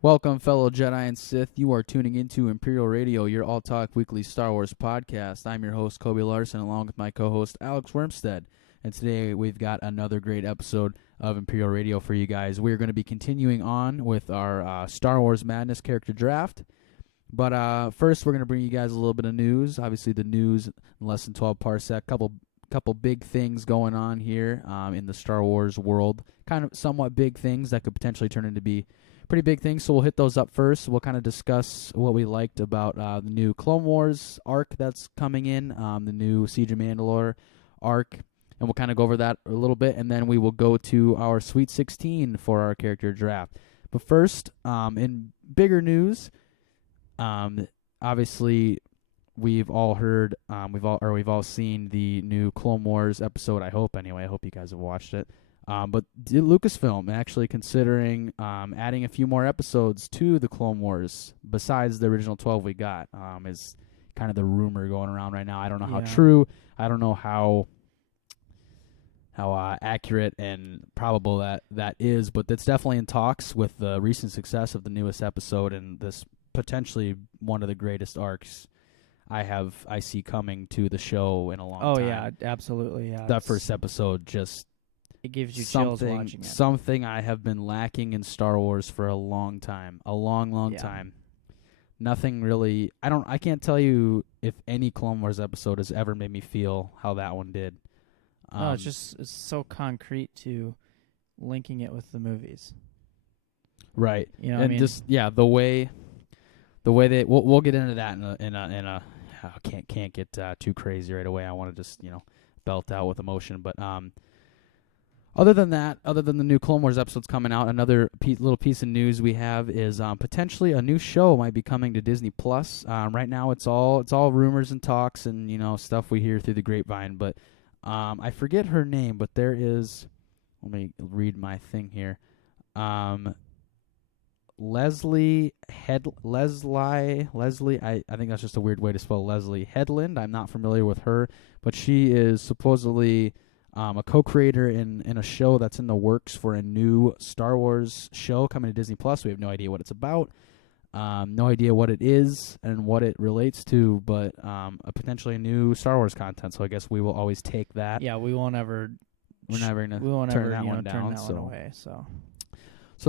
Welcome, fellow Jedi and Sith. You are tuning into Imperial Radio, your all-talk weekly Star Wars podcast. I'm your host, Kobe Larson, along with my co-host, Alex Wormstead. And today we've got another great episode of Imperial Radio for you guys. We're going to be continuing on with our Star Wars Madness character draft. But first, we're going to bring you guys a little bit of news. Obviously, the news in less than 12 parsec. Couple big things going on here in the Star Wars world. Kind of somewhat big things that could potentially turn into be pretty big things, so we'll hit those up first. We'll kind of discuss what we liked about the new Clone Wars arc that's coming in, the new Siege of Mandalore arc, and we'll kind of go over that a little bit, and then we will go to our Sweet 16 for our character draft. But first, in bigger news, obviously we've all heard, we've all seen the new Clone Wars episode. I hope anyway. I hope you guys have watched it. But Lucasfilm actually considering adding a few more episodes to the Clone Wars besides the original 12 we got, is kind of the rumor going around right now. I don't know how true. I don't know how accurate and probable that is, but it's definitely in talks with the recent success of the newest episode and this potentially one of the greatest arcs I see coming to the show in a long time. Oh, yeah, absolutely, yeah. That first episode just... It gives you chills watching it. Something I have been lacking in Star Wars for a long time. A long time. Nothing really... I can't tell you if any Clone Wars episode has ever made me feel how that one did. No, it's so concrete to linking it with the movies. Right. You know and what I mean? just, yeah, the way they... We'll get into that in a I can't get too crazy right away. I want to just, belt out with emotion. But, other than the new Clone Wars episodes coming out, another little piece of news we have is potentially a new show might be coming to Disney Plus. Right now, it's all rumors and talks and stuff we hear through the grapevine. But I forget her name, but there is. Let me read my thing here. Leslie. I think that's just a weird way to spell Leslie Headland. I'm not familiar with her, but she is supposedly a co-creator in a show that's in the works for a new Star Wars show coming to Disney Plus. We have no idea what it's about, no idea what it is and what it relates to, but potentially a new Star Wars content. So I guess we will always take that. Yeah, we won't ever. We're never gonna turn that one down. Turn that one away. So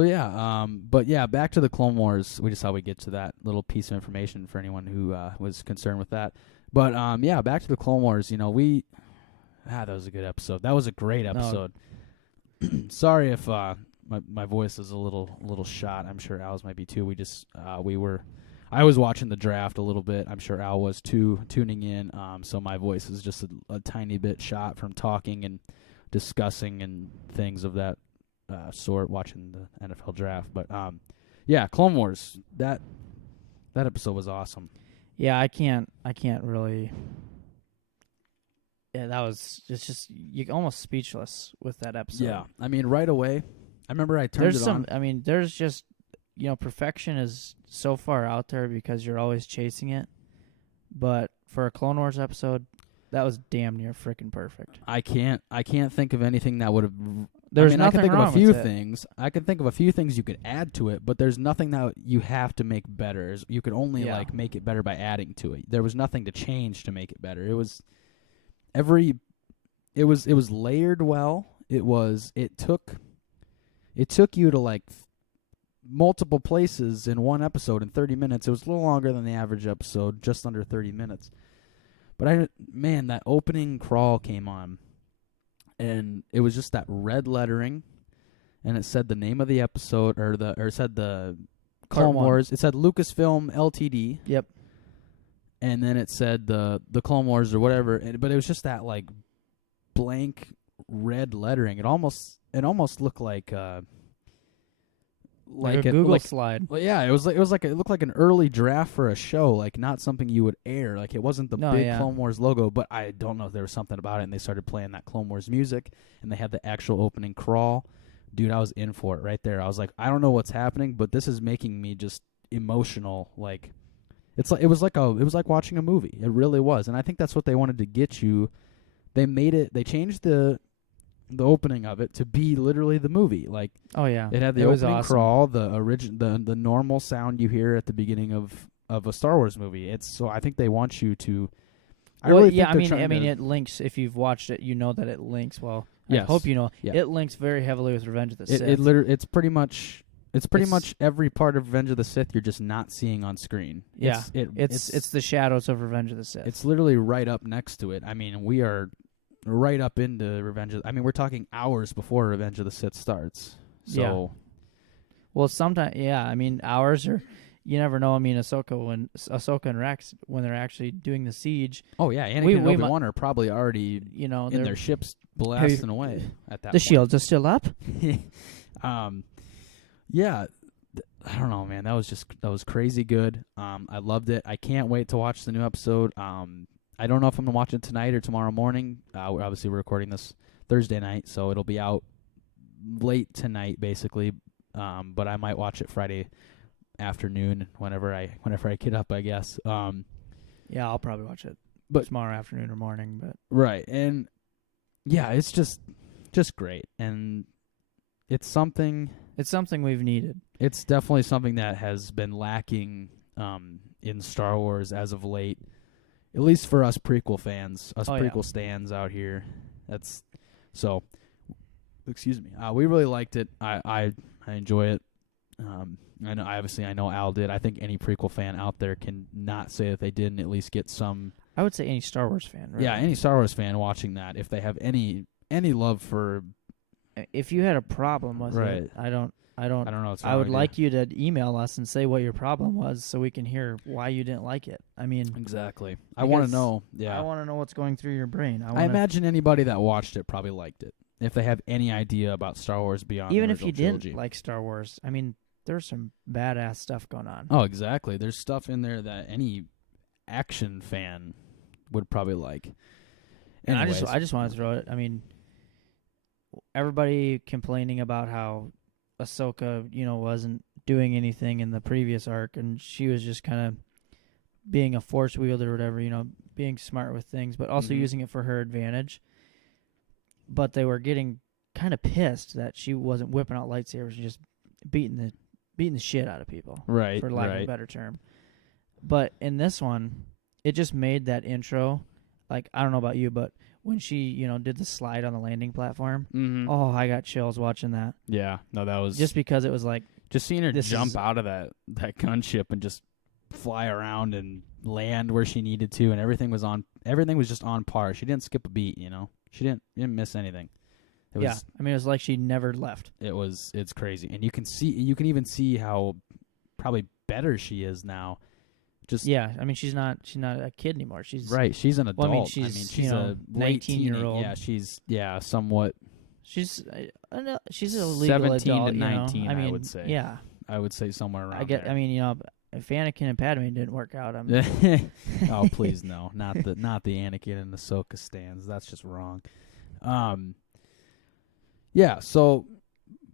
yeah, but yeah, back to the Clone Wars. We just thought we'd get to that little piece of information for anyone who was concerned with that. But yeah, back to the Clone Wars. That was a good episode. That was a great episode. No. Sorry if my voice is a little shot. I'm sure Al's might be too. I was watching the draft a little bit. I'm sure Al was too, tuning in. So my voice is just a tiny bit shot from talking and discussing and things of that sort, watching the NFL draft. But yeah, Clone Wars. That episode was awesome. Yeah, I can't really. Yeah, it's just you're almost speechless with that episode. Yeah, I mean, right away, I remember I turned it on. I mean, there's just, perfection is so far out there because you're always chasing it. But for a Clone Wars episode, that was damn near freaking perfect. I can't think of anything that would have. There's nothing I can think wrong of a few with things. I can think of a few things you could add to it, but there's nothing that you have to make better. You could only make it better by adding to it. There was nothing to change to make it better. It was. It was layered well. It took you to multiple places in one episode in 30 minutes. It was a little longer than the average episode, just under 30 minutes. But that opening crawl came on, and it was just that red lettering, and it said the name of the episode or it said the Clone Wars. It said Lucasfilm Ltd. Yep. And then it said the Clone Wars or whatever, but it was just that blank red lettering. It almost looked like a Google slide. Well, yeah, it looked like an early draft for a show, not something you would air. It wasn't the big Clone Wars logo, but I don't know if there was something about it. And they started playing that Clone Wars music, and they had the actual opening crawl. Dude, I was in for it right there. I was like, I don't know what's happening, but this is making me just emotional. It was like watching a movie. It really was. And I think that's what they wanted to get you. They changed the the opening of it to be literally the movie. Like, Oh yeah, it had the it was opening awesome. crawl, the normal sound you hear at the beginning of a Star Wars movie. So I think they want you to. I Well, really yeah, think they're I mean, trying to- it links. If you've watched it, you know that it links. Well, I Yes. hope you know Yeah. it links very heavily with Revenge of the Sith. it's pretty much It's- every part of Revenge of the Sith you're just not seeing on screen. Yeah, it's the shadows of Revenge of the Sith. It's literally right up next to it. I mean, we are right up into we're talking hours before Revenge of the Sith starts. So Yeah. Well, sometimes, yeah. I mean, hours or you never know. I mean, Ahsoka and Rex, when they're actually doing the siege, oh yeah, Anakin We- and we Obi-Wan are probably already you know, in they're- their ships blasting away at that the point. shields are still up. Yeah, I don't know, man. That was crazy good. I loved it. I can't wait to watch the new episode. I don't know if I'm gonna watch it tonight or tomorrow morning. We're recording this Thursday night, so it'll be out late tonight, basically. But I might watch it Friday afternoon whenever I get up, I guess. Yeah, I'll probably watch it, But- tomorrow afternoon or morning. But Right, and yeah, it's just great, and it's something. it's something we've needed. It's definitely something that has been lacking in Star Wars as of late, at least for us prequel fans, prequel stans out here. That's so. Excuse me. We really liked it. I enjoy it. I know Al did. I think any prequel fan out there can not say that they didn't at least get some. I would say any Star Wars fan. Really. Yeah, any Star Wars fan watching that, if they have any love for. If you had a problem with Right. it, I don't. I don't know. What's I would like you to email us and say what your problem was, so we can hear why you didn't like it. I mean, exactly. I want to because know. Yeah. I want to know what's going through your brain. I imagine anybody that watched it probably liked it. If they have any idea about Star Wars beyond even the if you original didn't trilogy. like Star Wars, I mean, there's some badass stuff going on. Oh, exactly. There's stuff in there that any action fan would probably like. And Anyways. I just want to throw it. I mean, everybody complaining about how Ahsoka, wasn't doing anything in the previous arc, and she was just kind of being a force wielder or whatever, being smart with things, but also Mhm. using it for her advantage. But they were getting kind of pissed that she wasn't whipping out lightsabers and just beating the shit out of people, Right, for lack of a right. better term. But in this one, it just made that intro, like, I don't know about you, but when she, did the slide on the landing platform, Mm-hmm. oh, I got chills watching that. Yeah, no, that was Just because it was like, just seeing her this jump is- out of that gunship and just fly around and land where she needed to, and everything was just on par. She didn't skip a beat, She didn't miss anything. It was, I mean, it was like she never left. it's crazy, and you can even see how probably better she is now. Just Yeah, I mean, she's not a kid anymore. She's right. She's an adult. Well, I mean, she's, a late 19-year-old. Yeah, she's somewhat. She's a legal 17 adult, to 19, I mean, I would say. Yeah, I would say somewhere around. I get. there. I mean, if Anakin and Padme didn't work out, I'm. Oh please no, not the Anakin and Ahsoka stands. That's just wrong. Yeah. So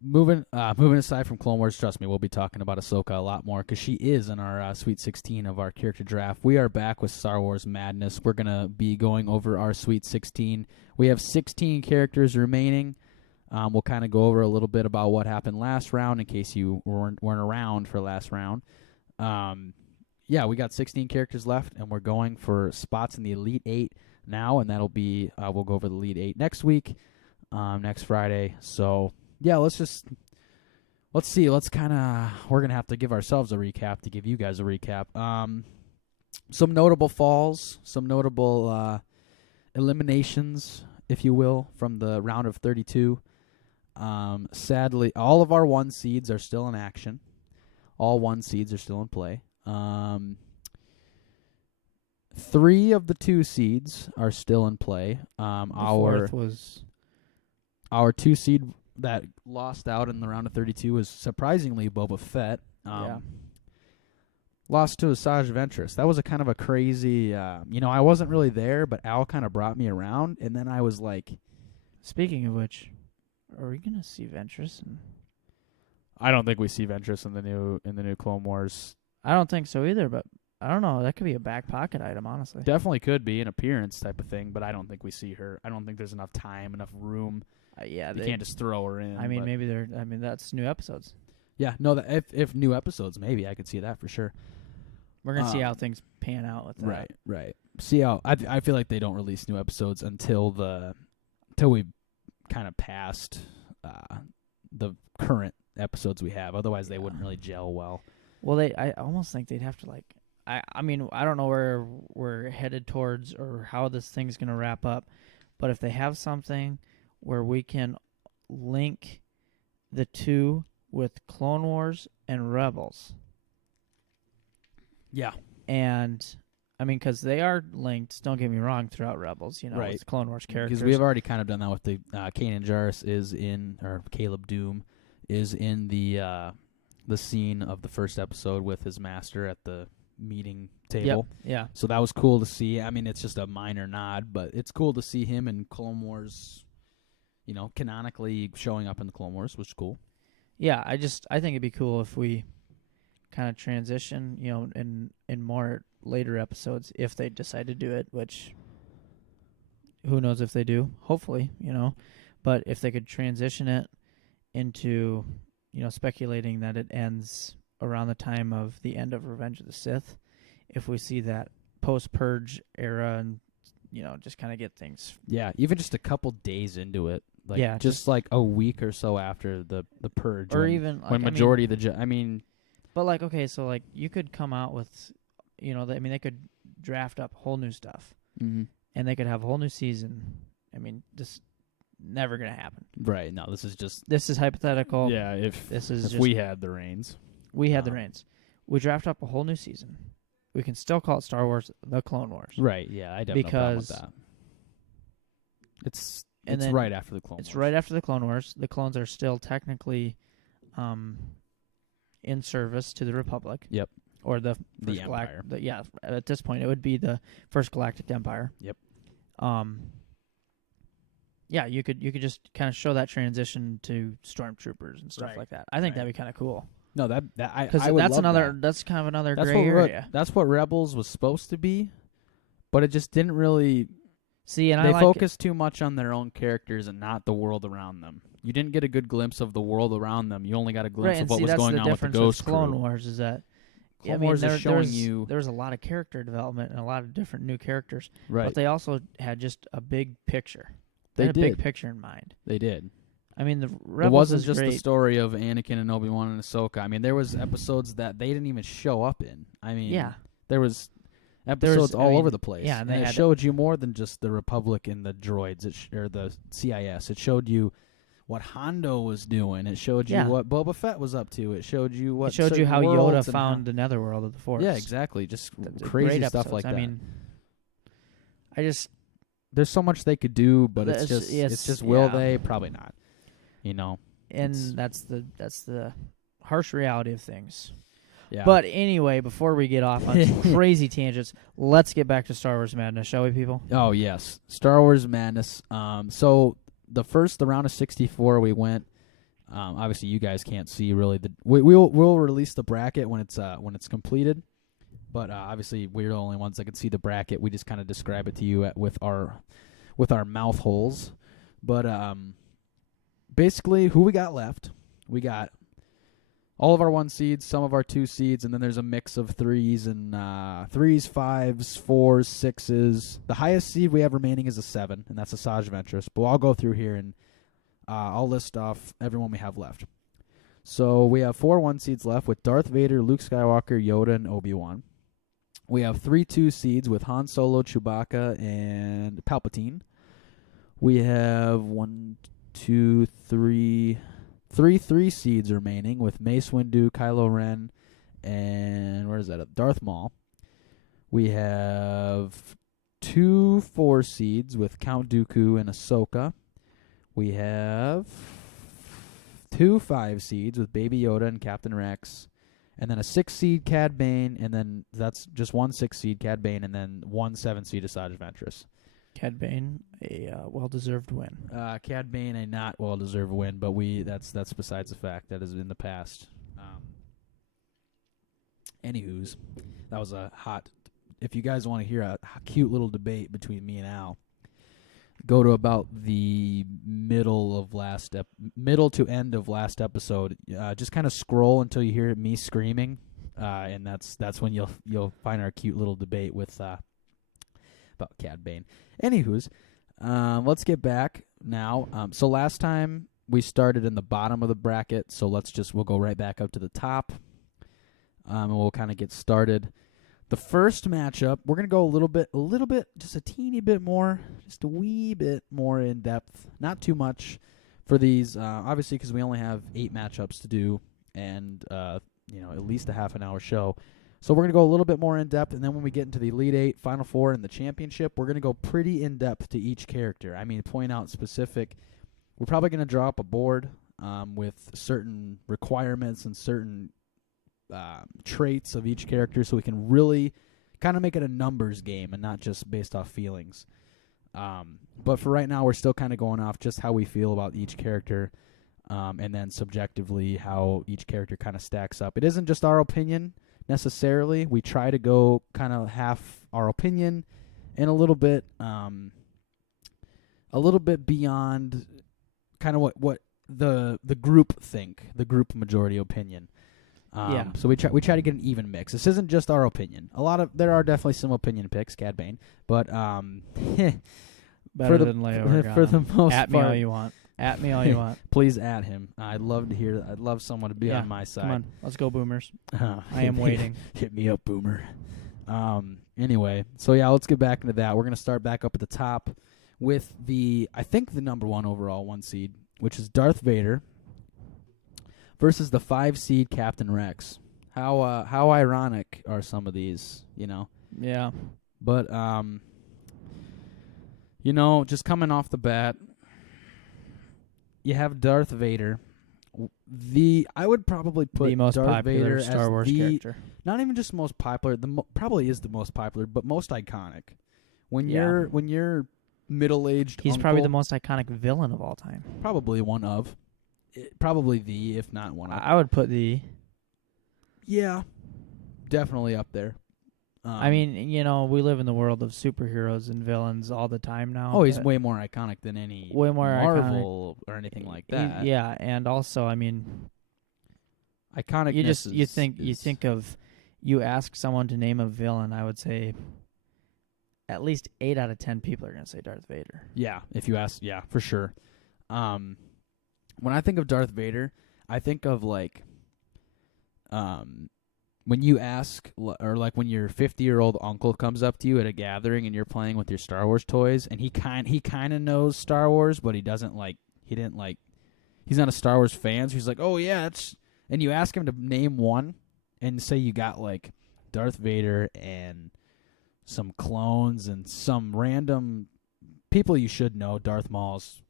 moving aside from Clone Wars, trust me, we'll be talking about Ahsoka a lot more because she is in our Sweet 16 of our character draft. We are back with Star Wars Madness. We're gonna be going over our Sweet 16. We have 16 characters remaining. We'll kind of go over a little bit about what happened last round in case you weren't around for last round. Yeah, we got 16 characters left, and we're going for spots in the Elite 8 now, and that'll be, we'll go over the Elite 8 next week, next Friday. So, yeah, let's see. We're going to have to give ourselves a recap to give you guys a recap. Some notable falls, some notable eliminations, if you will, from the round of 32. Sadly, all of our 1 seeds are still in action. All 1 seeds are still in play. 3 of the 2 seeds are still in play. Fourth was Our 2 seed that lost out in the round of 32 was surprisingly Boba Fett. Yeah. Lost to Asajj Ventress. That was a kind of a crazy, I wasn't really there, but Al kind of brought me around, and then I was like, Speaking of which, are we gonna see Ventress? I don't think we see Ventress in the new Clone Wars. I don't think so either, but I don't know. That could be a back pocket item, honestly. Definitely could be an appearance type of thing, but I don't think we see her. I don't think there's enough time, enough room. Yeah, you can't just throw her in. I mean, but maybe they're. I mean, that's new episodes. yeah, no. If new episodes, maybe I could see that for sure. We're gonna see how things pan out with that. Right. See how I feel like they don't release new episodes until we kind of passed the current episodes we have. Otherwise, they wouldn't really gel well. Well, I almost think they'd have to like. I mean, I don't know where we're headed towards or how this thing's gonna wrap up, but if they have something where we can link the two with Clone Wars and Rebels. Yeah. And, I mean, because they are linked, don't get me wrong, throughout Rebels, right. with Clone Wars characters. Because we have already kind of done that with the Kanan Jarrus or Caleb Doom is in the scene of the first episode with his master at the meeting table. Yep. Yeah. So that was cool to see. I mean, it's just a minor nod, but it's cool to see him in Clone Wars, canonically showing up in the Clone Wars, which is cool. Yeah, I think it'd be cool if we kind of transition, in more later episodes if they decide to do it, which who knows if they do, hopefully, but if they could transition it into, speculating that it ends around the time of the end of Revenge of the Sith, if we see that post-Purge era and, just kind of get things. Yeah, even just a couple days into it. Like, yeah, just like a week or so after the Purge. Or when, even when majority of the... But, like, okay, so, like, you could come out with, they could draft up whole new stuff. Mm-hmm. And they could have a whole new season. I mean, this never going to happen. Right. No, this is hypothetical. Yeah, if just, we had the reins. We had the reins. We draft up a whole new season. We can still call it Star Wars The Clone Wars. Right, yeah, I definitely no problem with that. It's right after the Clone Wars. It's right after the Clone Wars. The clones are still technically in service to the Republic. Yep. Or the Empire. At this point, it would be the First Galactic Empire. Yep. Yeah, you could just kind of show that transition to stormtroopers and stuff like that. I think that'd be kind of cool. No, I would that's love another. that. That's kind of another gray area. That's what Rebels was supposed to be, but it just didn't really. See, and they focused too much on their own characters and not the world around them. You didn't get a good glimpse of the world around them. You only got a glimpse of what was going on with the Ghost Crew. Clone Wars is that. Clone Wars is showing you. There was a lot of character development and a lot of different new characters. Right. But they also had just a big picture. They had a big picture in mind. They did. I mean, the Rebels it wasn't is just great. the story of Anakin and Obi-Wan and Ahsoka. I mean, there was episodes that they didn't even show up in. I mean, there was episodes all over the place. Yeah, and it showed you more than just the Republic and the droids or the CIS. It showed you what Hondo was doing. It showed you what Boba Fett was up to. It showed you what. It showed you how Yoda found the netherworld of the Force. Yeah, exactly. Just crazy stuff like that. I mean, there's so much they could do, but it's just will they? Probably not. And that's the harsh reality of things. Yeah. But anyway, before we get off on some crazy tangents, let's get back to Star Wars Madness, shall we, people? Oh yes, Star Wars Madness. So the round of 64, we went. Obviously, you guys can't see really we'll release the bracket when it's completed. But obviously, we're the only ones that can see the bracket. We just kind of describe it to you with our mouth holes. But basically, who we got left? We got all of our 1 seeds, some of our 2 seeds, and then there's a mix of 3s and 3s, 5s, 4s, 6s. The highest seed we have remaining is a 7, and that's Asajj Ventress. But I'll go through here and I'll list off everyone we have left. So we have 4 1 seeds left with Darth Vader, Luke Skywalker, Yoda, and Obi-Wan. We have 3 2 seeds with Han Solo, Chewbacca, and Palpatine. We have 3 3 seeds remaining with Mace Windu, Kylo Ren, and Darth Maul. We have 2 4 seeds with Count Dooku and Ahsoka. We have 2 5 seeds with Baby Yoda and Captain Rex. And then a 6 seed Cad Bane, and then that's just 1 6 seed Cad Bane, and then 1 7 seed Asajj Ventress. Cad Bane, a well-deserved win. Cad Bane, a not well-deserved win, but that's besides the fact. That is in the past. Anywho's, that was a hot. If you guys want to hear a cute little debate between me and Al, go to about the middle to end of last episode. Just kind of scroll until you hear me screaming, and that's when you'll find our cute little debate with about Cad Bane. Anywho's, let's get back now. So last time we started in the bottom of the bracket, so we'll go right back up to the top, and we'll kind of get started. The first matchup, we're going to go a little bit, just a teeny bit more, just a wee bit more in depth. Not too much for these, obviously, because we only have 8 matchups to do and, at least a half an hour show. So we're going to go a little bit more in depth, and then when we get into the Elite 8, Final 4, and the Championship, we're going to go pretty in depth to each character. I mean, point out specific. We're probably going to draw up a board with certain requirements and certain traits of each character, so we can really kind of make it a numbers game and not just based off feelings. But for right now, we're still kind of going off just how we feel about each character, and then subjectively how each character kind of stacks up. It isn't just our opinion necessarily. We try to go kind of half our opinion and a little bit beyond kind of what the group think, the group majority opinion. So we try to get an even mix. This isn't just our opinion. There are definitely some opinion picks, Cad Bane, but better than Leo Organa. For the most at part, me all you want. At me all you want. Please at him. I'd love to hear that. I'd love someone to be on my side. Come on, let's go, Boomers. I am waiting. Hit me up, Boomer. Anyway, so let's get back into that. We're gonna start back up at the top with I think the number 1 overall 1 seed, which is Darth Vader, versus the 5 seed Captain Rex. How ironic are some of these, Yeah. But just coming off the bat, you have Darth Vader. I would probably put the most Darth popular Vader Star as Wars character. Not even just most popular. Probably is the most popular, but most iconic. When you're middle-aged, he's uncle, probably the most iconic villain of all time. Probably one of. Probably if not one of. I would put the. Yeah, definitely up there. I mean, we live in the world of superheroes and villains all the time now. Oh, he's way more iconic than any way more Marvel or anything like that. Yeah, and also, I mean, iconic. You ask someone to name a villain, I would say at least 8 out of 10 people are going to say Darth Vader. Yeah, if you ask, for sure. When I think of Darth Vader, I think of when you ask, or when your 50-year-old uncle comes up to you at a gathering and you're playing with your Star Wars toys, and he kind of knows Star Wars, but he doesn't he's not a Star Wars fan, so he's like, oh yeah, and you ask him to name one, and say you got Darth Vader and some clones and some random people you should know, Darth Maul's,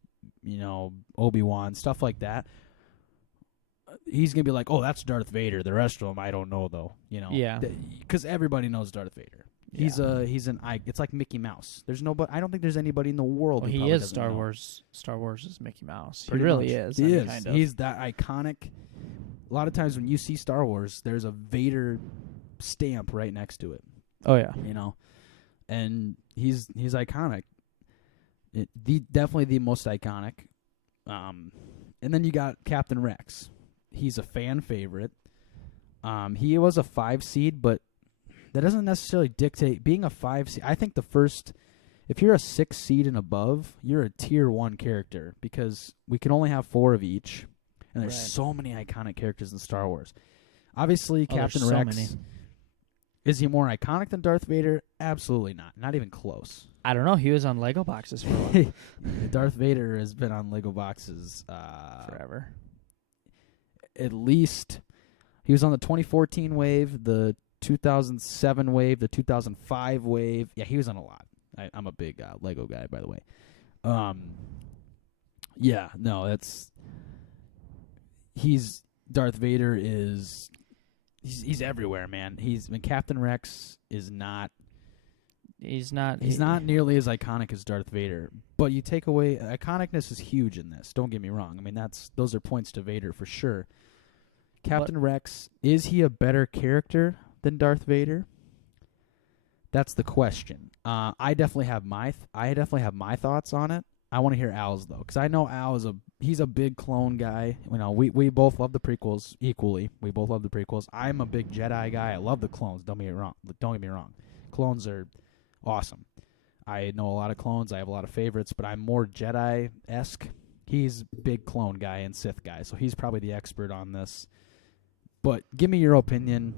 Obi-Wan, stuff like that. He's going to be like, oh, that's Darth Vader. The rest of them, I don't know, though. Yeah. Because everybody knows Darth Vader. Yeah. It's like Mickey Mouse. I don't think there's anybody in the world who he is Star Wars. Star Wars is Mickey Mouse. Pretty he really much. is. He is. Kind of. He's that iconic. A lot of times when you see Star Wars, there's a Vader stamp right next to it. Oh, yeah. And he's iconic. Definitely the most iconic. And then you got Captain Rex. He's a fan favorite. He was a 5 seed, but that doesn't necessarily dictate being a 5 seed. I think if you're a 6 seed and above, you're a tier 1 character because we can only have 4 of each, and there's so many iconic characters in Star Wars. Obviously, Captain Rex. Many. Is he more iconic than Darth Vader? Absolutely not. Not even close. I don't know. He was on Lego boxes for a while. Darth Vader has been on Lego boxes forever. At least he was on the 2014 wave, the 2007 wave, the 2005 wave. Yeah, he was on a lot. I'm a big Lego guy, by the way. Darth Vader is he's everywhere, man. Captain Rex is not. He's not nearly as iconic as Darth Vader. But you take away iconicness is huge in this. Don't get me wrong. I mean those are points to Vader for sure. Captain Rex, is he a better character than Darth Vader? That's the question. I definitely have my thoughts on it. I want to hear Al's though, because I know Al is he's a big clone guy. You know, we both love the prequels equally. We both love the prequels. I'm a big Jedi guy. I love the clones. Don't get me wrong. Clones are awesome. I know a lot of clones. I have a lot of favorites, but I'm more Jedi-esque. He's big clone guy and Sith guy, so he's probably the expert on this. But give me your opinion.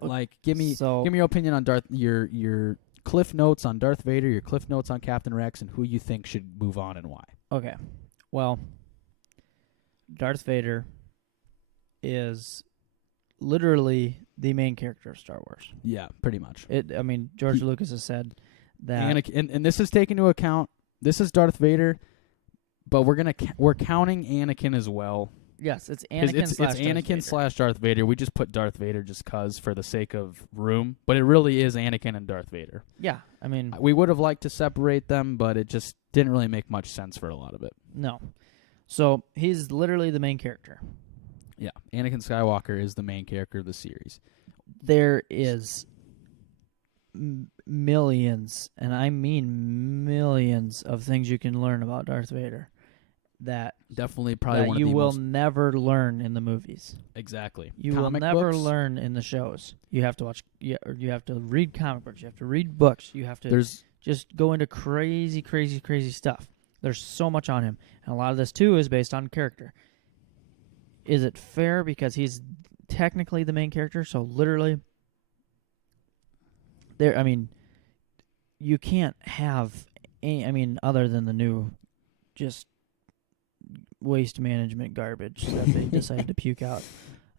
Like, give me your opinion on your cliff notes on Darth Vader, your cliff notes on Captain Rex, and who you think should move on and why. Okay. Well, Darth Vader is literally the main character of Star Wars. Yeah, pretty much. George Lucas has said that Anakin, and this is taken into account. This is Darth Vader, but we're counting Anakin as well. Yes, it's Anakin. It's Anakin / Darth Vader. We just put Darth Vader just cause for the sake of room, but it really is Anakin and Darth Vader. Yeah, I mean, we would have liked to separate them, but it just didn't really make much sense for a lot of it. No, so he's literally the main character. Yeah, Anakin Skywalker is the main character of the series. There is millions, and I mean millions, of things you can learn about Darth Vader that definitely probably one you of the will never learn in the movies. Exactly. You comic will never books, learn in the shows. You have to watch. You have to read comic books. You have to read books. You have to just go into crazy, crazy, crazy stuff. There's so much on him, and a lot of this too is based on character. Is it fair because he's technically the main character? So literally, you can't have other than the new, just waste management garbage that they decided to puke out.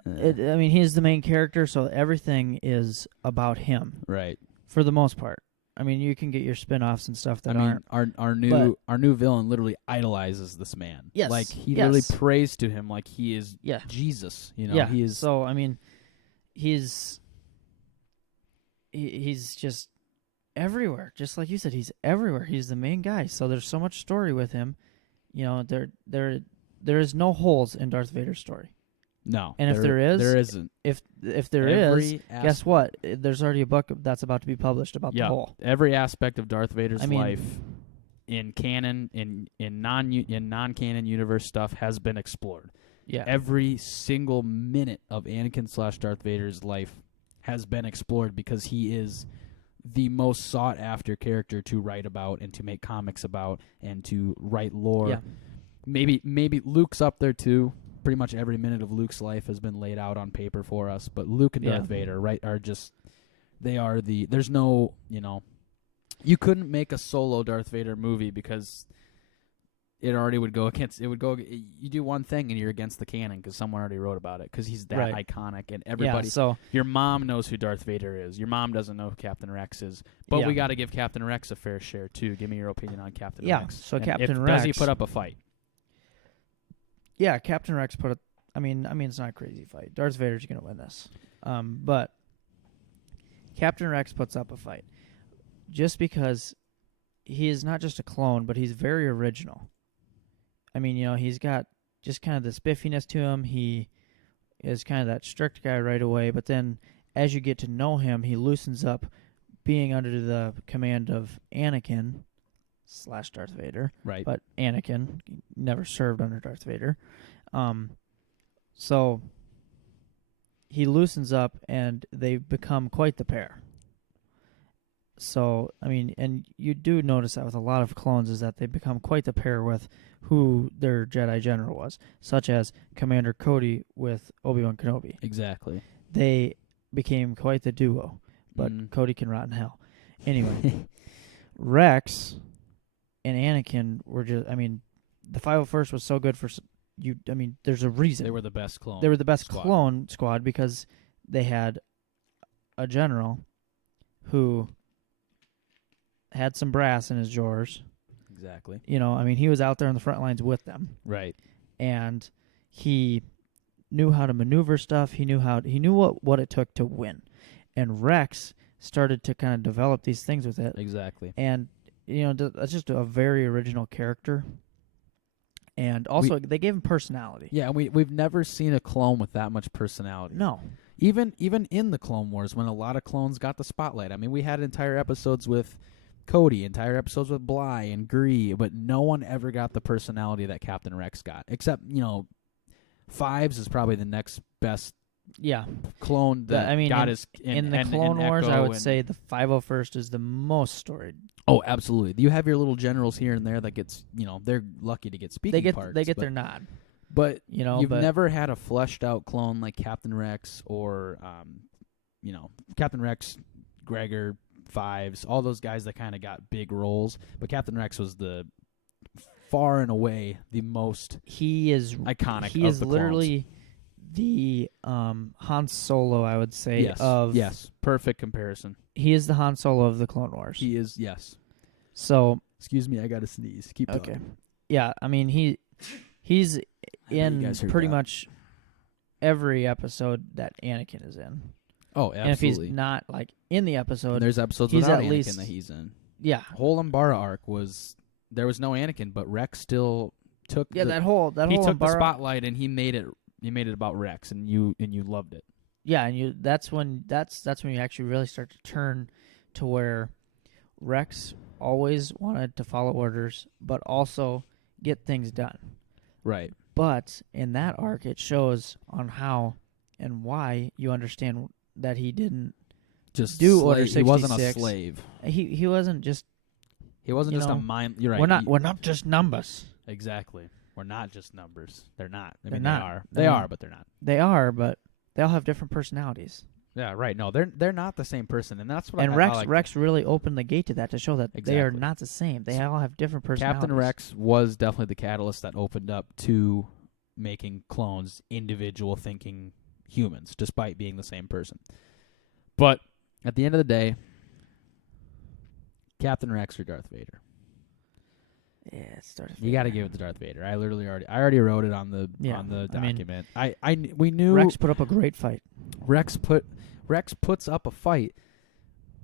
He's the main character, so everything is about him. Right. For the most part. I mean, you can get your spin-offs and stuff that aren't. Our new villain literally idolizes this man. Yes. Like, he literally prays to him like he is Yeah. Jesus. You know, Yeah. he is. So, he's just everywhere. Just like you said, he's everywhere. He's the main guy. So there's so much story with him. You know, there is no holes in Darth Vader's story. No. And if there is, there isn't. If there is, guess what? There's already a book that's about to be published about the hole. Every aspect of Darth Vader's life in canon, in non-canon universe stuff has been explored. Yeah. Every single minute of Anakin / Darth Vader's life has been explored because he is the most sought after character to write about and to make comics about and to write lore. Yeah. Maybe Luke's up there too. Pretty much every minute of Luke's life has been laid out on paper for us, but Luke and Darth Vader, there's no, you couldn't make a solo Darth Vader movie because it already would go against, you do one thing and you're against the canon because someone already wrote about it because he's that iconic and everybody, your mom knows who Darth Vader is. Your mom doesn't know who Captain Rex is, but we got to give Captain Rex a fair share too. Give me your opinion on Captain Rex. So and Captain Rex. Does he put up a fight? Yeah, Captain Rex put up. It's not a crazy fight. Darth Vader's going to win this. But Captain Rex puts up a fight. Just because he is not just a clone, but he's very original. He's got just kind of the spiffiness to him. He is kind of that strict guy right away. But then as you get to know him, he loosens up being under the command of Anakin / Darth Vader. Right. But Anakin never served under Darth Vader. So he loosens up and they become quite the pair. So, and you do notice that with a lot of clones is that they become quite the pair with who their Jedi General was, such as Commander Cody with Obi-Wan Kenobi. Exactly. They became quite the duo, but Cody can rot in hell. Anyway, Rex and Anakin were just, the 501st was so good for you. There's a reason. They were the best clone. They were the best clone squad because they had a general who had some brass in his drawers. Exactly. He was out there on the front lines with them. Right. And he knew how to maneuver stuff. He knew what it took to win. And Rex started to kind of develop these things with it. Exactly. And that's just a very original character. And also, they gave him personality. Yeah, we've never seen a clone with that much personality. No. Even in the Clone Wars, when a lot of clones got the spotlight. I mean, we had entire episodes with Cody, entire episodes with Bly and Gree, but no one ever got the personality that Captain Rex got. Except, Fives is probably the next best clone that got his in the Clone Wars. I would say the 501st is the most storied. Oh, absolutely. You have your little generals here and there that gets, they're lucky to get speaking parts. They get their nod. But you've never had a fleshed out clone like Captain Rex or Captain Rex, Gregor, Fives, all those guys that kind of got big roles. But Captain Rex was the far and away the most iconic. He is literally the Han Solo, I would say. Yes, perfect comparison. He is the Han Solo of the Clone Wars. He is, yes. So, excuse me, I got to sneeze. Keep talking. Okay. Yeah, I mean he's in pretty much every episode that Anakin is in. Oh, absolutely. And if he's not in the episode, and there's episodes without Anakin that he's in. Yeah. Whole Umbara arc there was no Anakin, but Rex still took he took the spotlight and he made it about Rex, and you loved it. Yeah, and that's when you actually really start to turn to where Rex always wanted to follow orders, but also get things done. Right. But in that arc, it shows on how and why you understand that he didn't just do Order 66. He wasn't a slave. He wasn't just. He wasn't just a mind. You're right. We're not just numbers. Exactly. We're not just numbers. They're not. They're not. They are. They are, but they're not. They are, but they all have different personalities. Yeah, right. No, they're not the same person, and that's what. And Rex really opened the gate to that to show that they are not the same. They all have different personalities. Captain Rex was definitely the catalyst that opened up to making clones individual thinking humans, despite being the same person. But at the end of the day, Captain Rex or Darth Vader. Yeah, it's Darth Vader. You got to give it to Darth Vader. I already wrote it on the document. We knew Rex put up a great fight. Rex puts up a fight,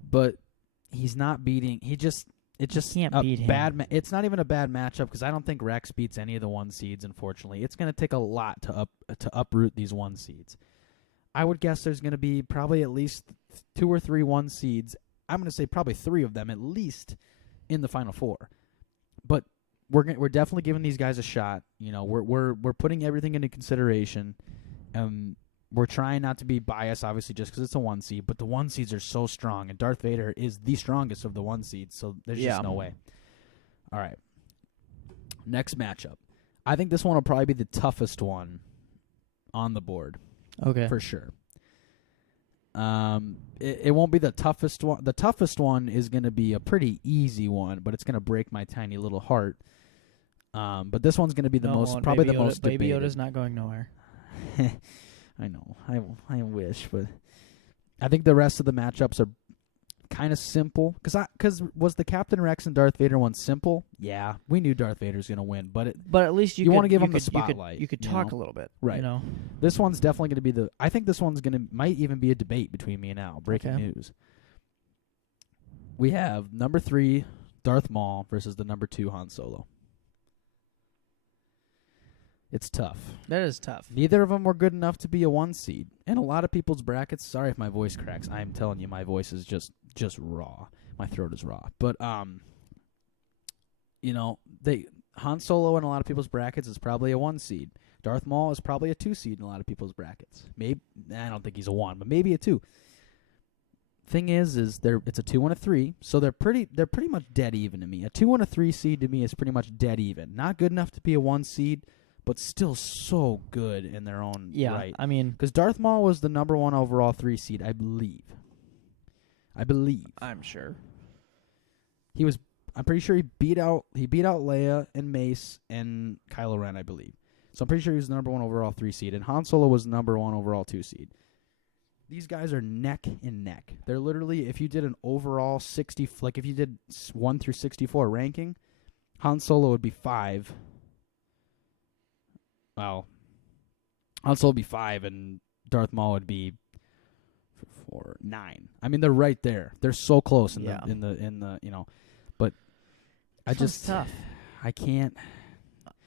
but he's not beating. It just can't beat him. It's not even a bad matchup because I don't think Rex beats any of the 1 seeds. Unfortunately, it's going to take a lot to uproot these 1 seeds. I would guess there's going to be probably at least 2 or 3 1 seeds. I'm going to say probably 3 of them at least in the Final Four. But we're definitely giving these guys a shot. We're putting everything into consideration. We're trying not to be biased, obviously, just because it's a 1 seed. But the 1 seeds are so strong, and Darth Vader is the strongest of the 1 seeds. So there's just no way. All right. Next matchup. I think this one will probably be the toughest one on the board. Okay. For sure. It won't be the toughest one. The toughest one is going to be a pretty easy one, but it's going to break my tiny little heart. But this one's going to be the most debated. Baby Yoda's not going nowhere. I know. I wish, but I think the rest of the matchups are kind of simple. Because was the Captain Rex and Darth Vader one simple? Yeah, we knew Darth Vader's going to win, but at least you want to give him the spotlight. You could talk a little bit, right? This one's definitely going to be I think this one's might even be a debate between me and Al. Breaking news. We have number 3 Darth Maul versus the number 2 Han Solo. It's tough. That is tough. Neither of them were good enough to be a 1 seed. And a lot of people's brackets, sorry if my voice cracks. I'm telling you, my voice is just raw. My throat is raw. But, Han Solo in a lot of people's brackets is probably a 1 seed. Darth Maul is probably a 2 seed in a lot of people's brackets. Maybe I don't think he's a 1, but maybe a 2. Thing is it's a 2 and a 3, so they're pretty much dead even to me. A 2 and a 3 seed to me is pretty much dead even. Not good enough to be a 1 seed, but still so good in their own right. I mean, because Darth Maul was the number 1 overall 3 seed, I believe. I'm sure. I'm pretty sure he beat out Leia and Mace and Kylo Ren, I believe. So I'm pretty sure he was the number 1 overall 3 seed, and Han Solo was the number 1 overall 2 seed. These guys are neck and neck. They're literally, if you did an overall 60, if you did 1 through 64 ranking, Han Solo would be 5. Well, Han Solo would be 5, and Darth Maul would be 4, 9. I mean, they're right there. They're so close in the. But I just tough. I can't.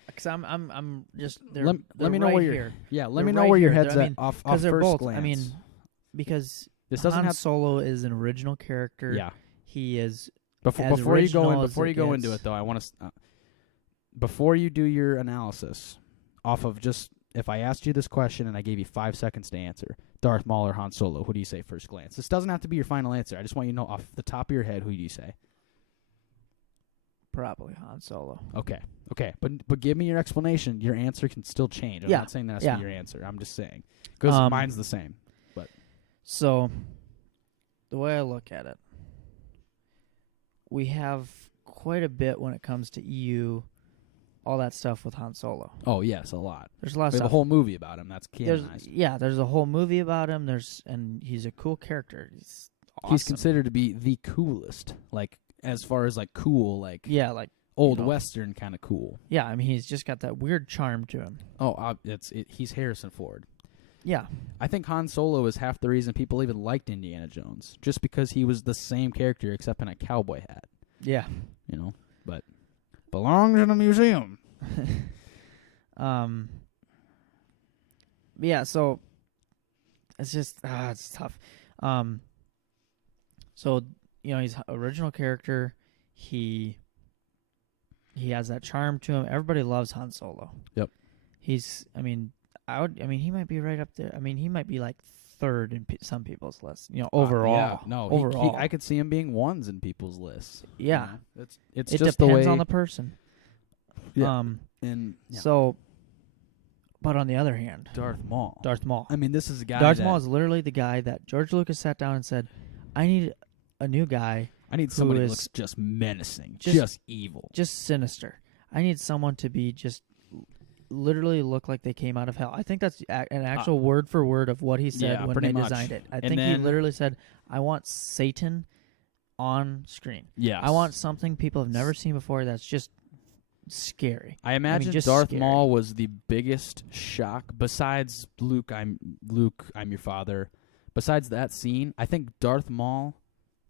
Because I'm just. Let me know right where here. Yeah, let me They're know where your here. head's at off first both, glance. I mean, because This doesn't Han have. Solo is an original character. Yeah. He is Before you go original as into it it though, I want to. Before you do your analysis, off of just if I asked you this question and I gave you 5 seconds to answer, Darth Maul or Han Solo, who do you say first glance? This doesn't have to be your final answer. I just want you to know off the top of your head, who do you say? probably Han Solo. Okay, but give me your explanation. Your answer can still change. I'm Yeah. not saying that has Yeah. to be your answer. I'm just saying because mine's the same. So, the way I look at it, we have quite a bit when it comes to EU, all that stuff with Han Solo. Oh yes, a lot. There's a lot of We have a stuff. whole movie about him. That's canonized. There's a whole movie about him. And he's a cool character. He's awesome. He's considered to be the coolest, like as far as like cool, like like old Western kind of cool. Yeah, I mean he's just got that weird charm to him. Oh, he's Harrison Ford. Yeah. I think Han Solo is half the reason people even liked Indiana Jones, just because he was the same character except in a cowboy hat. Yeah. But belongs in a museum. Yeah, so it's just it's tough. So he's original character. He has that charm to him. Everybody loves Han Solo. Yep. He might be right up there. I mean, he might be like third in some people's lists. Overall. Yeah, no, overall, I could see him being ones in people's lists. Yeah, It's it just depends the way on the person. Yeah. So, but on the other hand, Darth Maul. I mean, this is a guy. Darth Maul is literally the guy that George Lucas sat down and said, "I need a new guy. I need somebody who looks just menacing, just evil, just sinister. I need someone to be just." Literally look like they came out of hell. I think that's an actual word for word of what he said when they designed it. I think he literally said, I want Satan on screen. Yes. I want something people have never seen before that's just scary. I imagine Darth Maul was the biggest shock besides Luke, I'm your father. Besides that scene, I think Darth Maul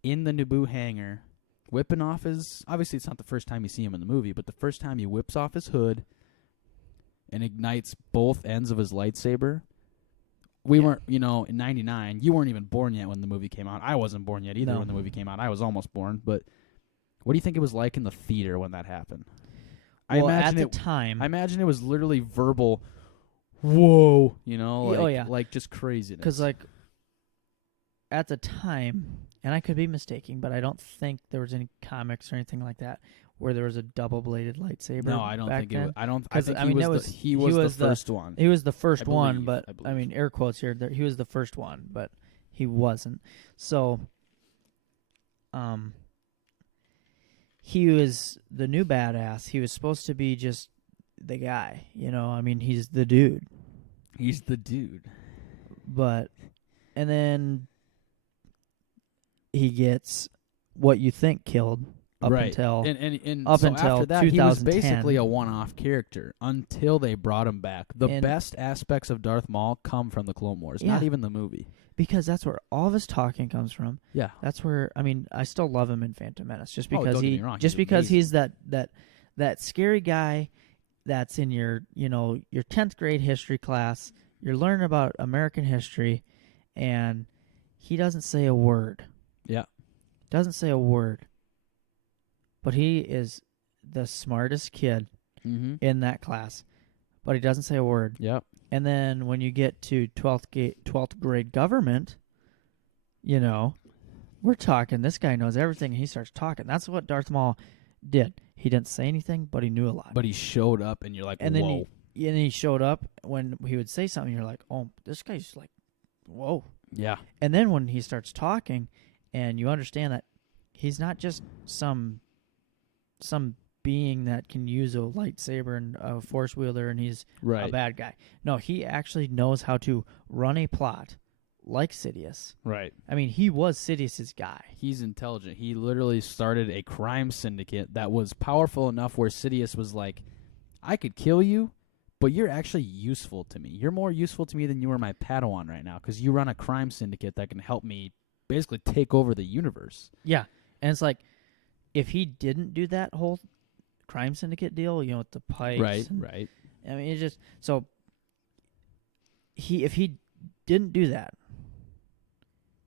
in the Naboo hangar whipping off his, obviously it's not the first time you see him in the movie, but the first time he whips off his hood and ignites both ends of his lightsaber. We weren't, in 99, you weren't even born yet when the movie came out. I wasn't born yet either when the movie came out. I was almost born. But what do you think it was like in the theater when that happened? Well, at the time. I imagine it was literally verbal, whoa, like just craziness. Because, at the time, and I could be mistaken, but I don't think there was any comics or anything like that where there was a double-bladed lightsaber. No, I don't back think then. it was. I don't. I think he was the first one. He was the first one, but I believe. air quotes here. He was the first one, but he wasn't. So, he was the new badass. He was supposed to be just the guy. He's the dude. He's the dude. But, and then he gets what you think killed. Up until after that, 2010. he was basically a one-off character until they brought him back. The best aspects of Darth Maul come from the Clone Wars, not even the movie. Because that's where all of his talking comes from. Yeah, that's where I still love him in Phantom Menace, just because don't get me wrong, he's that scary guy that's in your 10th grade history class. You're learning about American history, and he doesn't say a word. Yeah, doesn't say a word. But he is the smartest kid in that class. But he doesn't say a word. Yep. And then when you get to 12th grade government, we're talking, this guy knows everything, and he starts talking. That's what Darth Maul did. He didn't say anything, but he knew a lot. But he showed up, and you're like, and whoa. Then he showed up, when he would say something, you're like, oh, this guy's like, whoa. Yeah. And then when he starts talking, and you understand that he's not just some being that can use a lightsaber and a force wielder and he's a bad guy. No, he actually knows how to run a plot like Sidious. Right. I mean, he was Sidious's guy. He's intelligent. He literally started a crime syndicate that was powerful enough where Sidious was like, I could kill you, but you're actually useful to me. You're more useful to me than you are my Padawan right now because you run a crime syndicate that can help me basically take over the universe. Yeah. And it's like, if he didn't do that whole crime syndicate deal, with the Pikes. Right. I mean, it's just, so if he didn't do that,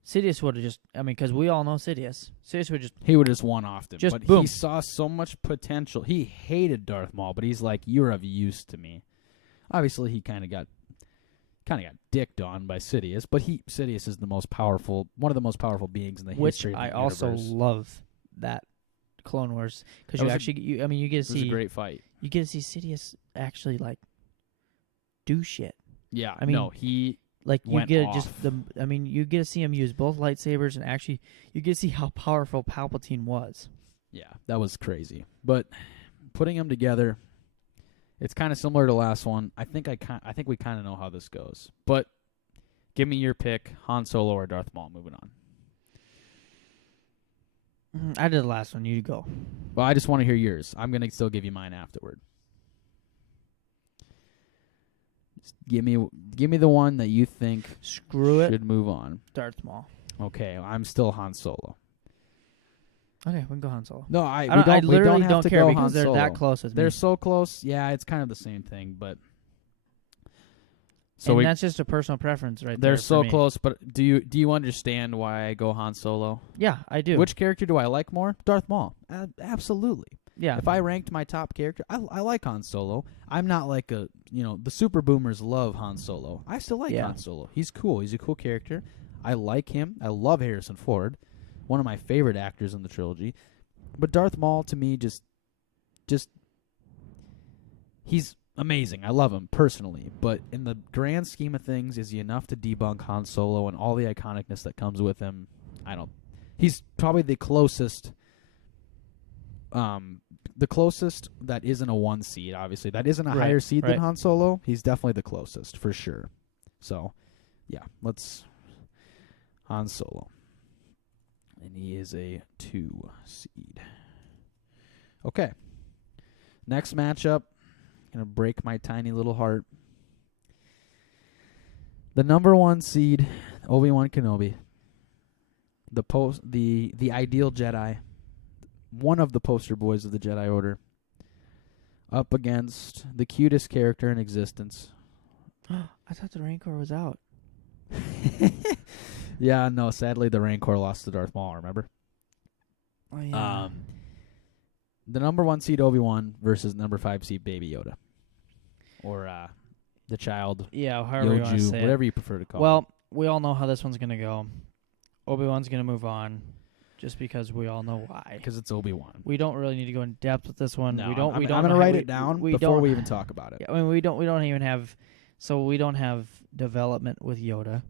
Sidious would have just, because we all know Sidious. Sidious would just, He would have just one-offed him. Just but boom. he saw so much potential. He hated Darth Maul, but he's like, you're of use to me. Obviously, he kind of got dicked on by Sidious, but Sidious is one of the most powerful beings in the history of the universe. I also love that Clone Wars, because you get to see. It was a great fight. You get to see Sidious actually, like, do shit. Yeah, he you went get off. you get to see him use both lightsabers, and actually you get to see how powerful Palpatine was. Yeah, that was crazy. But putting them together, it's kind of similar to the last one. I think we kind of know how this goes. But give me your pick: Han Solo or Darth Maul. Moving on. I did the last one. You go. Well, I just want to hear yours. I'm gonna still give you mine afterward. Just give me the one that you think should move on. Darth Maul. Okay, I'm still Han Solo. Okay, we can go Han Solo. No, I we literally don't have to care go because Han they're Solo. that close with me. They're so close. Yeah, it's kind of the same thing, but that's just a personal preference, right? They're there so for me. close, but do you understand why I go Han Solo? Yeah, I do. Which character do I like more? Darth Maul. Absolutely. Yeah. If I ranked my top character, I like Han Solo. I'm not like the super boomers love Han Solo. I still like Han Solo. He's cool. He's a cool character. I like him. I love Harrison Ford, one of my favorite actors in the trilogy. But Darth Maul, to me, just he's amazing. I love him personally, but in the grand scheme of things, is he enough to debunk Han Solo and all the iconicness that comes with him? He's probably the closest that isn't a 1 seed, obviously. That isn't a higher seed than Han Solo. He's definitely the closest, for sure. So, yeah, let's Han Solo. And he is a 2 seed. Okay. Next matchup. Gonna break my tiny little heart. The number 1 seed, Obi-Wan Kenobi. The ideal Jedi. One of the poster boys of the Jedi Order. Up against the cutest character in existence. I thought the Rancor was out. Yeah, no, sadly the Rancor lost to Darth Maul, remember? Oh, yeah. The number 1 seed Obi-Wan versus number 5 seed Baby Yoda. Or the child. Yeah, however you want to say whatever it. you prefer to call Well, we all know how this one's going to go. Obi-Wan's going to move on just because we all know why. Because it's Obi-Wan. We don't really need to go in depth with this one. No, we don't. I'm going to write it down before we even talk about it. Yeah, we don't even have. So we don't have development with Yoda,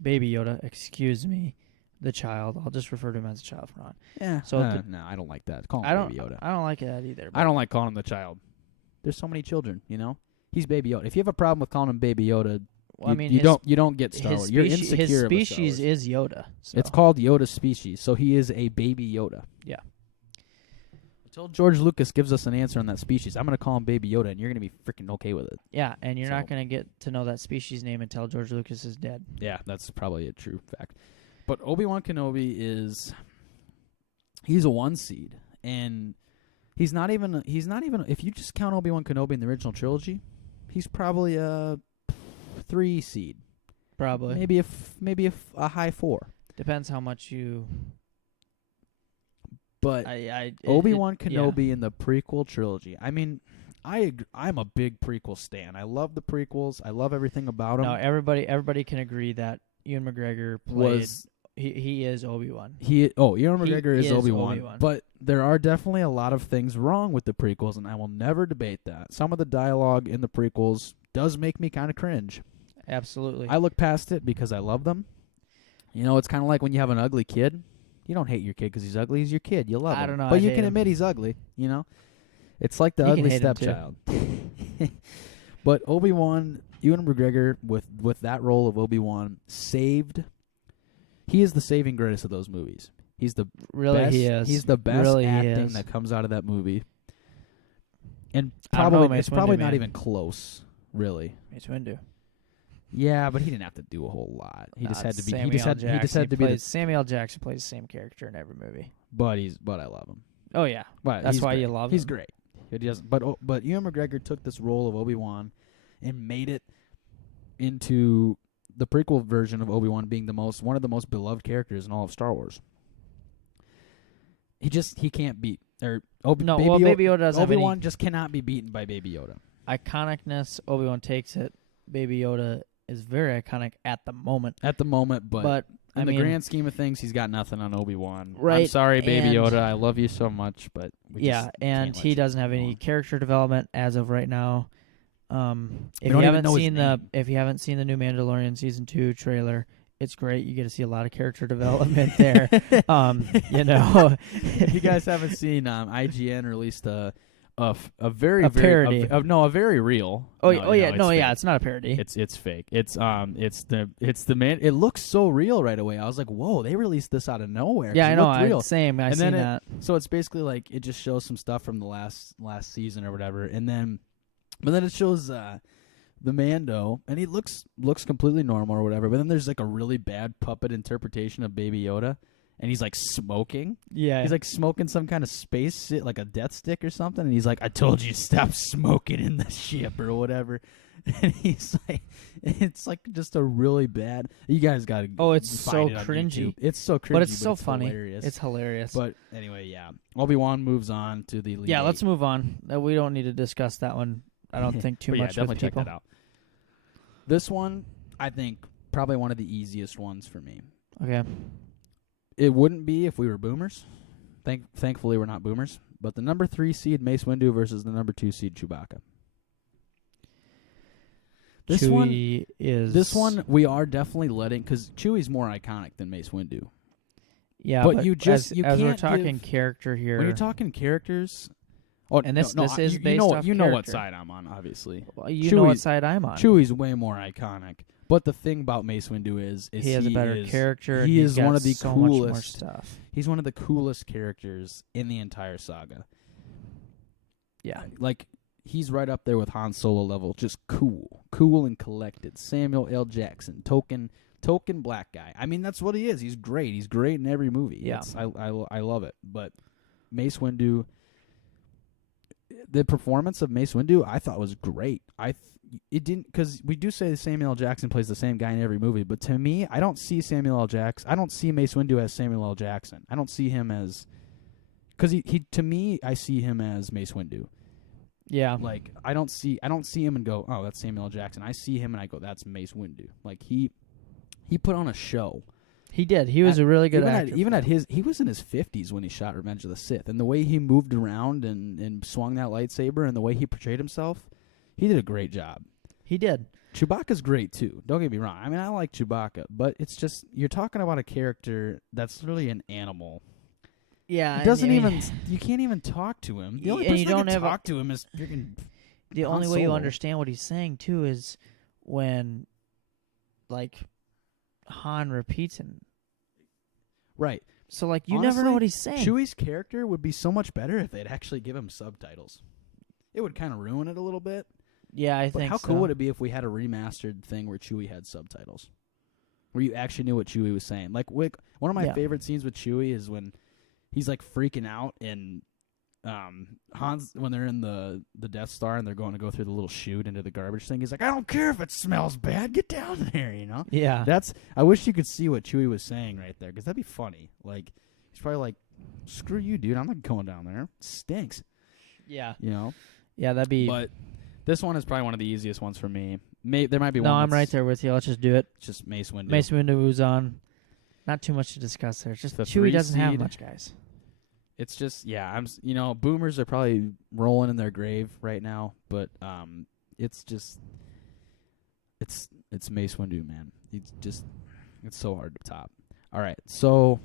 Baby Yoda. Excuse me, the child. I'll just refer to him as a child from now on. Yeah. So no, I don't like that. Call him Baby Yoda. I don't like that either. I don't like calling him the child. There's so many children, He's Baby Yoda. If you have a problem with calling him Baby Yoda, you don't get Star Wars. You're insecure. His of species is Yoda. So. It's called Yoda species, so he is a Baby Yoda. Yeah. Until George Lucas gives us an answer on that species, I'm going to call him Baby Yoda, and you're going to be freaking okay with it. Yeah, and you're not going to get to know that species name until George Lucas is dead. Yeah, that's probably a true fact. But Obi-Wan Kenobi he's a 1 seed, and he's not even if you just count Obi-Wan Kenobi in the original trilogy, he's probably a 3 seed. Probably. Maybe a high 4. Depends how much you. But Obi-Wan Kenobi in the prequel trilogy. I mean, I'm a big prequel stan. I love the prequels. I love everything about them. No, everybody can agree that Ewan McGregor played. He is Obi-Wan. Ewan McGregor is Obi-Wan. But there are definitely a lot of things wrong with the prequels, and I will never debate that. Some of the dialogue in the prequels does make me kind of cringe. Absolutely. I look past it because I love them. It's kind of like when you have an ugly kid. You don't hate your kid because he's ugly. He's your kid. You love him. I don't know. But you can admit he's ugly, It's like the ugly stepchild. But Obi-Wan, Ewan McGregor, with that role of Obi-Wan, he is the saving grace of those movies. He's the best. He is. He's the best acting that comes out of that movie. And it's probably not even close, really. Mace Windu. Yeah, but he didn't have to do a whole lot. He just had to be. Samuel L. Jackson plays the same character in every movie. But I love him. Oh yeah, that's why you love him. He's great. But Ewan McGregor took this role of Obi-Wan and made it into the prequel version of Obi-Wan being one of the most beloved characters in all of Star Wars. He can't beat Baby Yoda doesn't Obi-Wan have any just cannot be beaten by Baby Yoda. iconicness. Obi-Wan takes it. Baby Yoda is very iconic at the moment. But in the mean, grand scheme of things, he's got nothing on Obi-Wan. Right, I'm sorry, Baby and- Yoda. I love you so much, but and he doesn't have any character development as of right now. If don't you even haven't know his seen name. if you haven't seen the new Mandalorian season 2 trailer, it's great. You get to see a lot of character development there. If you guys haven't seen, IGN released a very parody. a very real. It's not a parody. It's fake. It's the man. It looks so real right away. I was like, whoa, they released this out of nowhere. Yeah, I know. Real. Same. I And seen then that. So it's basically like it just shows some stuff from the last season or whatever, but then it shows the Mando, and he looks completely normal or whatever. But then there's like a really bad puppet interpretation of Baby Yoda, and he's like smoking. Yeah. He's like smoking some kind of space shit, like a death stick or something. And he's like, "I told you to stop smoking in the ship or whatever." And he's like, it's like just a really bad. You guys got to. Oh, it's so it on cringy. YouTube. It's so cringy, But it's so funny. Hilarious. It's hilarious. But anyway, yeah. Obi-Wan moves on to the lead. Yeah, let's move on. We don't need to discuss that one. I don't think too But much definitely with people. check that out. This one, I think, probably one of the easiest ones for me. Okay. It wouldn't be if we were boomers. Thankfully, we're not boomers. But the number 3 seed Mace Windu versus the number 2 seed Chewbacca. This one we are definitely letting, because Chewie's more iconic than Mace Windu. Yeah, but but you as can't we're talking give, character here, when you're talking characters. Oh, and this is you based know, off you know what character. side I'm on, obviously. Well, you know what side I'm on. Chewie's way more iconic. But the thing about Mace Windu is he has a better character. He is one of the so coolest. Much more stuff. He's one of the coolest characters in the entire saga. Yeah, like he's right up there with Han Solo level. Just cool and collected. Samuel L. Jackson, token black guy. I mean, that's what he is. He's great. He's great in every movie. Yeah, I love it. But Mace Windu, the performance of Mace Windu, I thought was great. It didn't, because we do say Samuel L. Jackson plays the same guy in every movie, but to me, I don't see Samuel L. Jackson. I don't see Mace Windu as Samuel L. Jackson. I don't see him as, because he to me, I see him as Mace Windu. Yeah, like I don't see him and go, oh, that's Samuel L. Jackson. I see him and I go, that's Mace Windu. Like he put on a show. He did. He was a really good actor. He was in his 50s when he shot Revenge of the Sith, and the way he moved around and swung that lightsaber and the way he portrayed himself, he did a great job. He did. Chewbacca's great too. Don't get me wrong. I mean, I like Chewbacca, but it's just you're talking about a character that's literally an animal. Yeah, he doesn't you can't even talk to him. The only person that can talk to him is freaking. The only way you understand what he's saying too is when, like, Han repeats him. Right. So, like, you Honestly, never know what he's saying. Chewie's character would be so much better if they'd actually give him subtitles. It would kind of ruin it a little bit. Yeah, I think how so. cool would it be if we had a remastered thing where Chewie had subtitles? Where you actually knew what Chewie was saying. Like, one of my favorite scenes with Chewie is when he's, like, freaking out and Han's, when they're in the Death Star and they're going to go through the little chute into the garbage thing, he's like, I don't care if it smells bad, get down there, you know? Yeah. I wish you could see what Chewie was saying right there, because that'd be funny. Like, he's probably like, screw you, dude, I'm not going down there. It stinks. Yeah. You know? Yeah, that'd be... But this one is probably one of the easiest ones for me. There might be one. No, I'm right there with you. Let's just do it. It's just Mace Windu. Mace Windu moves on. Not too much to discuss there. It's just The Chewie 3 doesn't have seed. much, guys. It's just, boomers are probably rolling in their grave right now, but it's just, it's Mace Windu, man. It's so hard to top. All right, so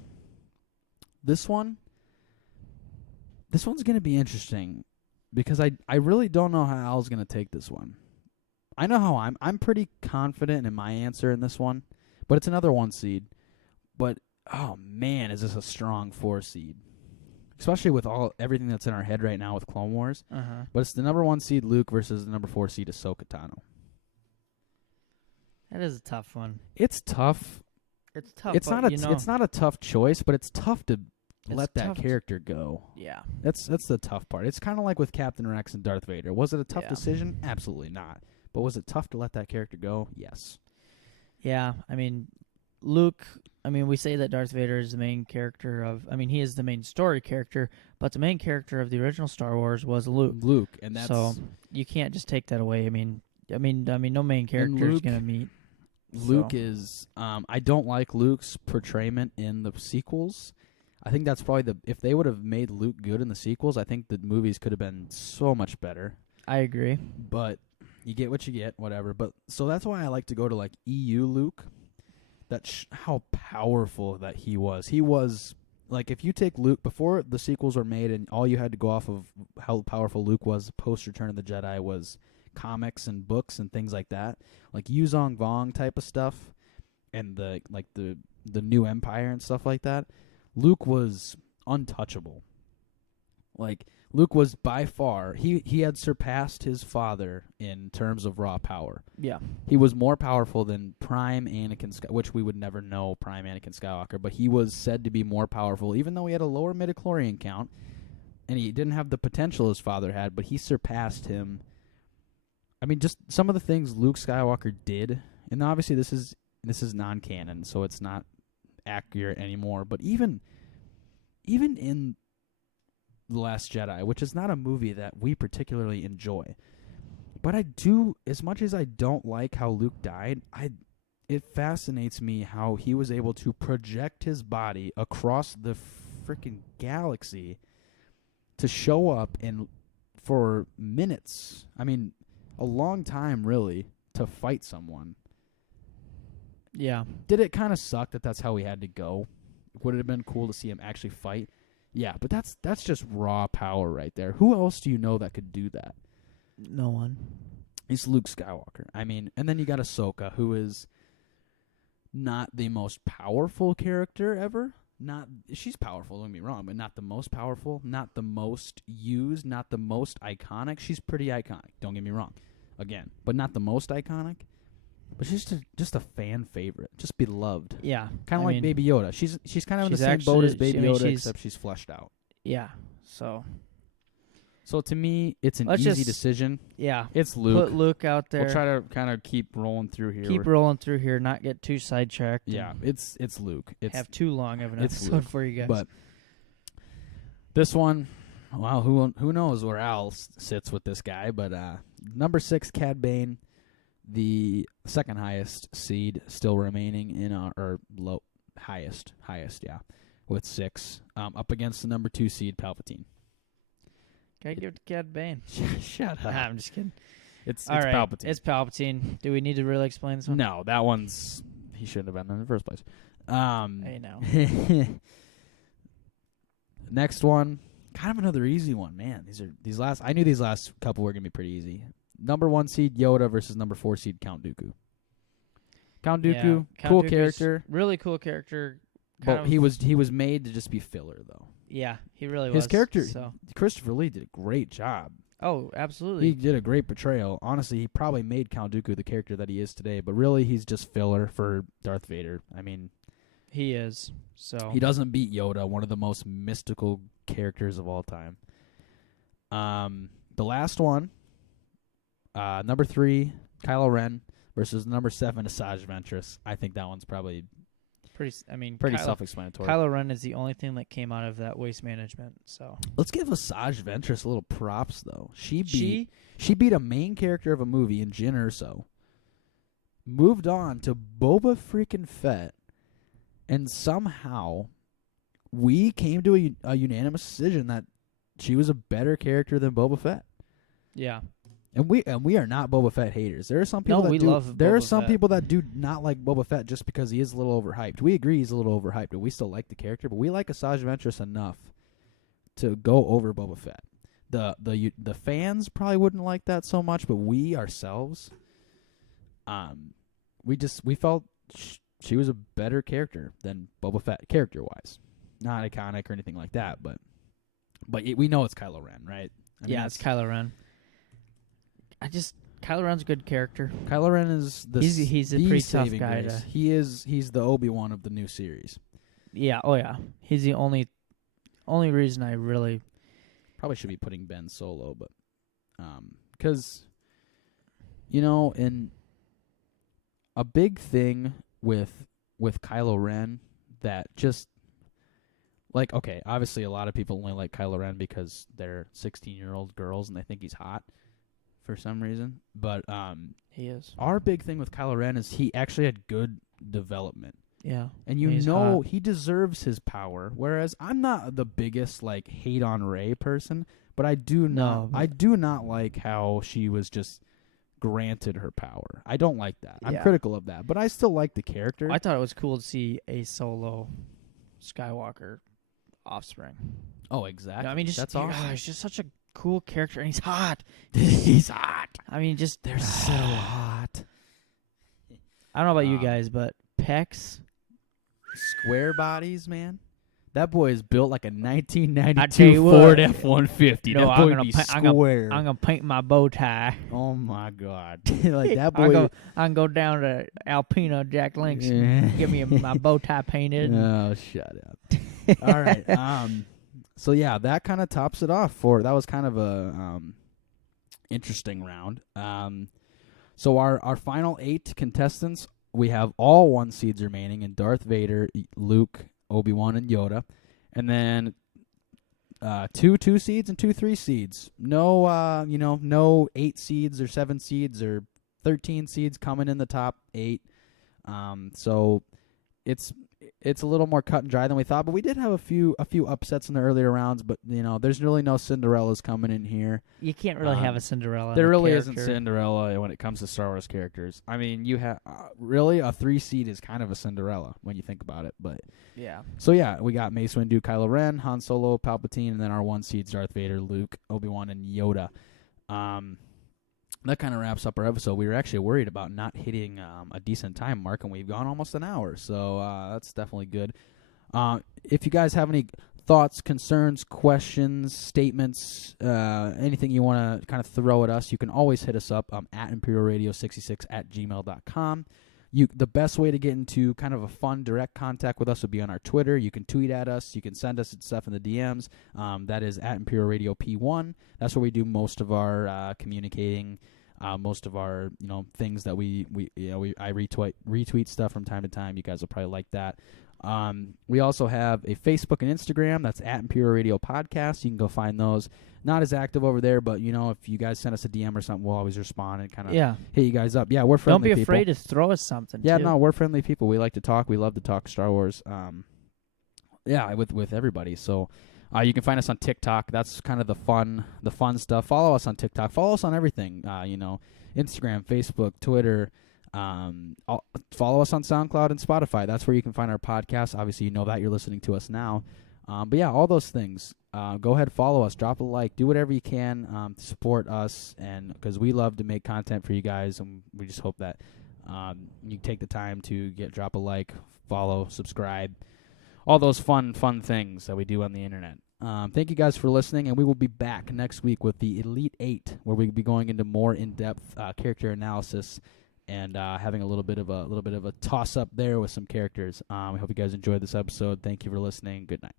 this one's going to be interesting because I really don't know how Al's going to take this one. I know how I'm pretty confident in my answer in this one, but it's another 1 seed. But, oh, man, is this a strong 4 seed. Especially with everything that's in our head right now with Clone Wars. Uh-huh. But it's the number 1 seed Luke versus the number 4 seed Ahsoka Tano. That is a tough one. It's tough. It's tough. It's not a tough choice, but it's tough to let that character go. Yeah. That's the tough part. It's kind of like with Captain Rex and Darth Vader. Was it a tough decision? Absolutely not. But was it tough to let that character go? Yes. Yeah, I mean, Luke. I mean, we say that Darth Vader is the main character of. I mean, he is the main story character, but the main character of the original Star Wars was Luke. Luke, and that's So you can't just take that away. I mean, no main character is Luke- gonna meet. Luke So. is. I don't like Luke's portrayment in the sequels. I think that's probably if they would have made Luke good in the sequels, I think the movies could have been so much better. I agree. But you get what you get, whatever. But so that's why I like to go to like EU Luke. How powerful that he was. He was like, if you take Luke before the sequels were made, and all you had to go off of how powerful Luke was post Return of the Jedi was comics and books and things like that, like Yuzong Vong type of stuff, and the new Empire and stuff like that. Luke was untouchable. Like, Luke was by far, he had surpassed his father in terms of raw power. Yeah. He was more powerful than Prime Anakin Skywalker, which we would never know Prime Anakin Skywalker, but he was said to be more powerful, even though he had a lower midichlorian count, and he didn't have the potential his father had, but he surpassed him. I mean, just some of the things Luke Skywalker did, and obviously this is non-canon, so it's not accurate anymore, but even in The Last Jedi, which is not a movie that we particularly enjoy, but I do, as much as I don't like how Luke died, it fascinates me how he was able to project his body across the freaking galaxy to show up for minutes. I mean, a long time, really, to fight someone. Yeah. Did it kind of suck that that's how he had to go? Would it have been cool to see him actually fight? Yeah, but that's just raw power right there. Who else do you know that could do that? No one. It's Luke Skywalker. I mean, and then you got Ahsoka, who is not the most powerful character ever. She's powerful, don't get me wrong, but not the most powerful, not the most used, not the most iconic. She's pretty iconic, don't get me wrong. Again, but not the most iconic. But she's just a fan favorite, just beloved. Yeah. Kind of like Baby Yoda. She's kind of in the same boat as Baby Yoda, except she's fleshed out. Yeah. So to me, it's an Let's easy just- decision. yeah. It's Luke. Put Luke out there. We'll try to kind of keep rolling through here. Keep rolling through here, not get too sidetracked. Yeah, it's Luke. It's have too long of an it's episode Luke. for you guys. But this one, wow, who knows where Al sits with this guy? But number 6, Cad Bane, the second highest seed still remaining in our highest, yeah, with 6, up against the number 2 seed Palpatine. Can I give it to Cad Bane? Shut up. Nah, I'm just kidding. It's All right, Palpatine. It's Palpatine. Do we need to really explain this one? No, that one's he shouldn't have been in the first place. Hey, now. Next one, kind of another easy one, man. I knew these last couple were gonna be pretty easy. Number 1 seed Yoda versus number 4 seed Count Dooku. Count Dooku, Count cool Dooku's character, really cool character. but he was made to just be filler though. Yeah, he really was. His character, So. Christopher Lee did a great job. Oh, absolutely. He did a great portrayal. Honestly, he probably made Count Dooku the character that he is today, but really he's just filler for Darth Vader. I mean, he is. So he doesn't beat Yoda, one of the most mystical characters of all time. The last one, number 3, Kylo Ren versus number 7, Asajj Ventress. I think that one's probably pretty self-explanatory. Kylo Ren is the only thing that came out of that waste management. So Let's give Asajj Ventress a little props, though. She beat a main character of a movie in Jyn Erso, moved on to Boba freaking Fett, and somehow we came to a unanimous decision that she was a better character than Boba Fett. yeah. And we are not Boba Fett haters. There are some people there are some people that do not like Boba Fett just because he is a little overhyped. We agree he's a little overhyped, but we still like the character. But we like Asajj Ventress enough to go over Boba Fett. The fans probably wouldn't like that so much, but we ourselves, we felt she was a better character than Boba Fett, character wise. Not iconic or anything like that, but we know it's Kylo Ren, right? I mean, It's Kylo Ren. Kylo Ren's a good character. Kylo Ren is he's a pretty tough guy grace. He's the Obi-Wan of the new series. Yeah, oh yeah. He's the only reason I really probably should be putting Ben Solo, but because in a big thing with Kylo Ren that just like, okay, obviously a lot of people only like Kylo Ren because they're 16-year-old girls and they think he's hot for some reason. But He is. our big thing with Kylo Ren is he actually had good development. Yeah. And he's know hot. he deserves his power. Whereas I'm not the biggest like hate on Rey person, but I do not No, I do not like how she was just granted her power. I don't like that. I'm Yeah. critical of that, but I still like the character. I thought it was cool to see a solo Skywalker offspring. Oh, exactly. I mean, just that's awesome. he's just such a cool character, and he's hot. He's hot. I mean, just They're so hot. I don't know about you guys, but pecs. Square bodies, man. That boy is built like a I tell 1992 you what. Ford F-150. No, that I'm boy gonna be pa- I'm gonna- square. I'm gonna paint my bow tie. Oh my God! Like that boy. I can go down to Alpina Jack Links and give me my bow tie painted. Oh, shut up. All right. So yeah, that kind of tops it off for that was kind of a interesting round. So our final 8 contestants, we have all 1 seeds remaining in Darth Vader, Luke, Obi-Wan, and Yoda, and then 2 seeds and 2 3 seeds. No, no 8 seeds or 7 seeds or 13 seeds coming in the top 8. So it's a little more cut and dry than we thought, but we did have a few upsets in the earlier rounds. But there's really no Cinderellas coming in here. You can't really have a Cinderella. There in a really character. isn't Cinderella when it comes to Star Wars characters. I mean, you have really a 3 seed is kind of a Cinderella when you think about it. But Yeah. so yeah, we got Mace Windu, Kylo Ren, Han Solo, Palpatine, and then our 1 seeds Darth Vader, Luke, Obi-Wan, and Yoda. That kind of wraps up our episode. We were actually worried about not hitting a decent time mark, and we've gone almost an hour, so that's definitely good. If you guys have any thoughts, concerns, questions, statements, anything you want to kind of throw at us, you can always hit us up at imperialradio66@gmail.com. The best way to get into kind of a fun, direct contact with us would be on our Twitter. You can tweet at us. You can send us stuff in the DMs. That is at Imperial Radio P1. That's where we do most of our communicating, most of our things that I retweet stuff from time to time. You guys will probably like that. We also have a Facebook and Instagram. That's at Imperial Radio Podcast. You can go find those. Not as active over there, but if you guys send us a DM or something, we'll always respond and kind of hit you guys up. Yeah, we're friendly people. Don't be afraid to throw us something. Yeah, too. no, we're friendly people. We like to talk. We love to talk Star Wars. With everybody. So you can find us on TikTok. That's kind of the fun stuff. Follow us on TikTok. Follow us on everything. Instagram, Facebook, Twitter. Follow us on SoundCloud and Spotify. That's where you can find our podcast. Obviously, you know that you're listening to us now. But yeah, all those things. Go ahead, follow us, drop a like, do whatever you can to support us, and because we love to make content for you guys, and we just hope that you take the time to drop a like, follow, subscribe, all those fun things that we do on the internet. Thank you guys for listening, and we will be back next week with the Elite 8, where we'll be going into more in-depth character analysis and having a little bit of a toss up there with some characters. We hope you guys enjoyed this episode. Thank you for listening. Good night.